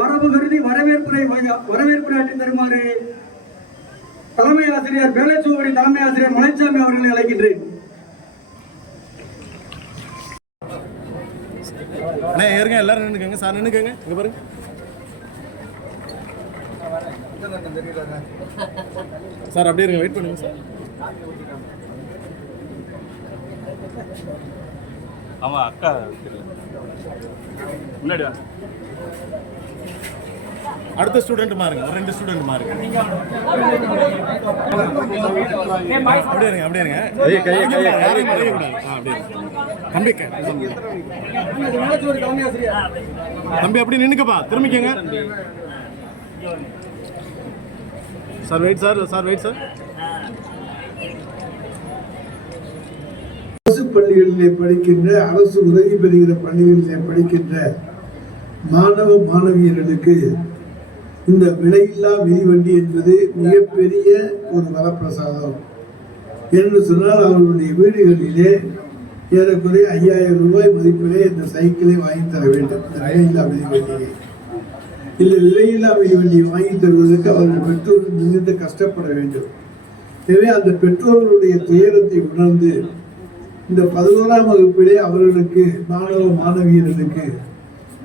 மரபு கருதி வரவேற்புரையாற்றி தருமாறு தலைமை ஆசிரியர் வேலைச்சுவடி தலைமை ஆசிரியர் மலைச்சாமி அவர்களை அழைக்கின்றேன். எல்லாரும் நின்னுக்கங்க சார், நின்னுக்கங்க. இங்க பாருங்க சார், அப்படியே இருங்க, வெயிட் பண்ணுங்க சார். ஆமா அக்கா முன்னாடி அடுத்த ஸ்டூடெண்ட் மாறுங்க, ஒரு 2 ஸ்டூடெண்ட் மாறுங்க. அப்படியே இருங்க, அப்படியே இருங்க. தம்பி அப்படி நின்னுக்கப்பா, திரும்பிக்கங்க sir. Wait sir, sir wait sir. அரசு பள்ளிகளிலே படிக்கின்ற, அரசு உதவி பெறுகிற பள்ளிகளிலே படிக்கின்ற மாணவ மாணவியர்களுக்கு இந்த விலையில்லா மிதிவண்டி என்பது மிகப்பெரிய ஒரு வரப்பிரசாதம் என்று சொன்னால், அவர்களுடைய வீடுகளிலே ஏறக்குறைய 5000 ரூபாய் மதிப்பிலே இந்த சைக்கிளை வாங்கி தர வேண்டும். இந்த விலையில்லா மிதிவண்டியை, இந்த விலையில்லா மிதிவண்டியை வாங்கி தருவதற்கு அவர்கள் பெற்றோர்கள் மிகுந்த கஷ்டப்பட வேண்டும். எனவே அந்த பெற்றோர்களுடைய துயரத்தை உணர்ந்து இந்த 11ஆம் வகுப்பிலே அவர்களுக்கு, மாணவ மாணவியர்களுக்கு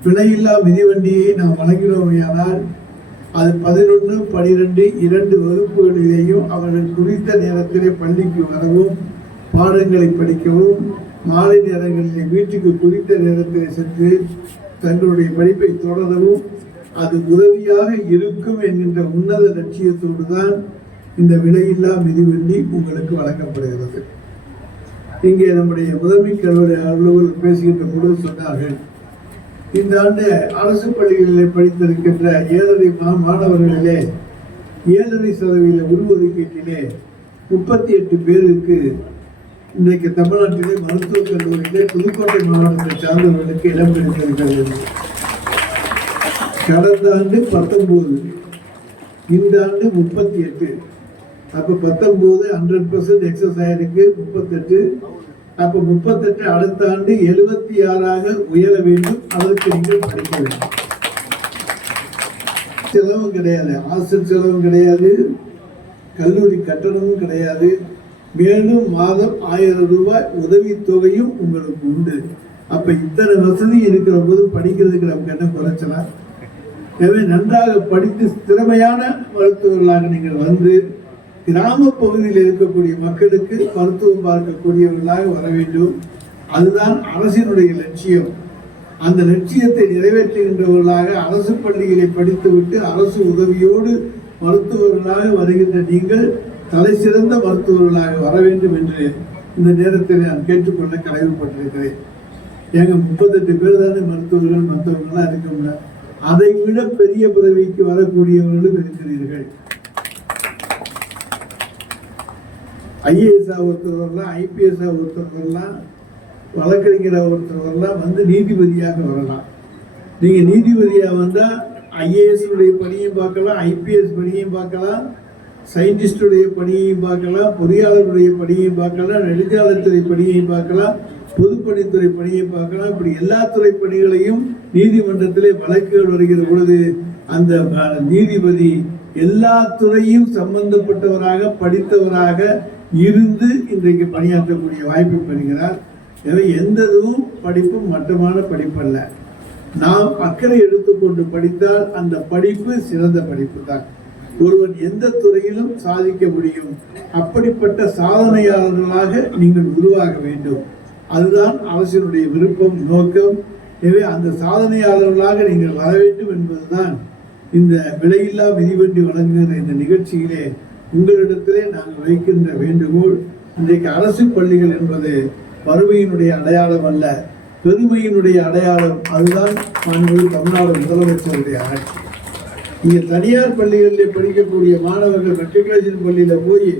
விலையில்லா மிதிவண்டியை நாம் வழங்கினோமையானால் அது 11, 12, 2 வகுப்புகளிலேயும் அவர்கள் குறித்த நேரத்திலே பள்ளிக்கு வரவும், பாடங்களை படிக்கவும், மாலை நேரங்களிலே வீட்டுக்கு குறித்த நேரத்திலே சென்று தங்களுடைய படிப்பை தொடரவும் அது உதவியாக இருக்கும் என்கின்ற உன்னத லட்சியத்தோடு தான் இந்த விலையில்லா மிதிவண்டி உங்களுக்கு வழங்கப்படுகிறது. இங்கே நம்முடைய முதன்மை கல்வி அலுவலர் பேசுகின்ற பொழுது சொன்னார்கள், இந்த ஆண்டு அரசு பள்ளிகளிலே படித்திருக்கின்ற 7.5 மாணவர்களிலே 7.5% உள்ஒதுக்கீட்டிலே 38 பேருக்கு இன்றைக்கு தமிழ்நாட்டிலே மருத்துவக் கல்லூரியிலே புதுக்கோட்டை மாவட்டத்தை சார்ந்தவர்களுக்கு இடம் கிடைத்திருக்கிறது. கடந்த ஆண்டு 19, இந்த ஆண்டு 38. அப்போ 19 100% எக்ஸஸ் ஆயிருக்கு, 38. அப்போ 38 அடுத்த ஆண்டு 76ஆக உயர வேண்டும். அதற்கு நீங்கள் படிக்க வேண்டும். செலவும் கிடையாது, ஹாஸ்டல் செலவும் கிடையாது, கல்லூரி கட்டணமும் கிடையாது. மேலும் மாதம் 1000 ரூபாய் உதவித்தொகையும் உங்களுக்கு உண்டு. அப்ப இத்தனை வசதி இருக்கிற போது படிக்கிறதுக்கு நமக்கு என்ன குறைச்சலாம்? எனவே நன்றாக படித்து திறமையான மருத்துவர்களாக நீங்கள் வந்து கிராம பகுதியில் இருக்கக்கூடிய மக்களுக்கு மருத்துவம் பார்க்கக்கூடியவர்களாக வர வேண்டும். அதுதான் அரசினுடைய லட்சியம். அந்த லட்சியத்தை நிறைவேற்றுகின்றவர்களாக அரசு பள்ளிகளை படித்துவிட்டு அரசு உதவியோடு மருத்துவர்களாக வருகின்ற நீங்கள் தலை சிறந்த மருத்துவர்களாக வர வேண்டும் என்று இந்த நேரத்தில் நான் கேட்டுக்கொள்ள கடமைப்பட்டிருக்கிறேன். எங்க 38 பேர் தானே மருத்துவர்கள், மற்றவர்கள்லாம் இருக்கோம்ல, அதை விட பெரிய பதவிக்கு வரக்கூடியவர்களும் இருக்கிறீர்கள். ஐஏஎஸ் ஒருத்தர் வரலாம், IPS ஒருத்தர் வரலாம், வழக்கறிஞர் ஒருத்தர் வரலாம், வந்து நீதிபதியாக வரலாம். நீங்க நீதிபதியாக வந்தா IAS உடைய பணியையும் பார்க்கலாம், IPS பணியையும் பார்க்கலாம், சயின்டிஸ்டுடைய பணியையும் பார்க்கலாம், பொறியாளருடைய பணியையும் பார்க்கலாம், நெடுஞ்சாலைத்துறை பணியையும் பார்க்கலாம், பொதுப்பணித்துறை பணியை பார்க்கலாம். இப்படி எல்லா துறை பணிகளையும் நீதிமன்றத்திலே வழக்குகள் வருகிற பொழுது அந்த நீதிபதி எல்லா துறையும் சம்பந்தப்பட்டவராக படித்தவராக இருந்து இன்றைக்கு பணியாற்றக்கூடிய வாய்ப்பை பெறுகிறார். எனவே எந்ததும் படிப்பும் மட்டமான படிப்பல்ல. நாம் அக்கறை எடுத்துக்கொண்டு படித்தால் அந்த படிப்பு சிறந்த படிப்பு தான். ஒருவன் எந்த துறையிலும் சாதிக்க முடியும். அப்படிப்பட்ட சாதனையாளர்களாக நீங்கள் உருவாக வேண்டும். அதுதான் அரசினுடைய விருப்பம், நோக்கம். எனவே அந்த சாதனையாளர்களாக நீங்கள் வர வேண்டும் என்பதுதான் இந்த விலையில்லா மிதிவண்டி வழங்குகிற இந்த நிகழ்ச்சியிலே உங்களிடத்திலே நாங்கள் வைக்கின்ற வேண்டுகோள். இன்றைக்கு அரசு பள்ளிகள் என்பது வறுமையினுடைய அடையாளம் அல்ல, பெருமையினுடைய அடையாளம். அதுதான் தமிழ்நாடு முதலமைச்சருடைய ஆட்சி. இங்கே தனியார் பள்ளிகளில் படிக்கக்கூடிய மாணவர்கள் மெட்ரிகுலேஷன் பள்ளியில் போய்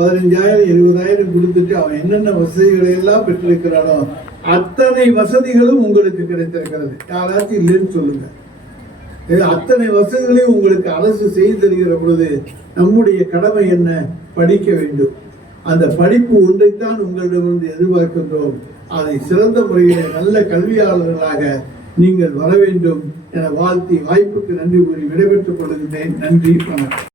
15,000 20,000 கொடுத்துட்டு அவன் என்னென்ன வசதிகளை எல்லாம் பெற்றிருக்கிறானோ அத்தனை வசதிகளும் உங்களுக்கு கிடைத்திருக்கிறது. யாராச்சும் இல்லைன்னு சொல்லுங்க. அத்தனை வசதிகளையும் உங்களுக்கு அரசு செய்து தருகிற பொழுது நம்முடைய கடமை என்ன? படிக்க வேண்டும். அந்த படிப்பு ஒன்றைத்தான் உங்களிடமிருந்து எதிர்பார்க்கின்றோம். அதை சிறந்த முறையில் நல்ல கல்வியாளர்களாக நீங்கள் வர வேண்டும் என வாழ்த்தி வாய்ப்புக்கு நன்றி கூறி விடைபெற்றுக் கொள்கிறேன். நன்றி, வணக்கம்.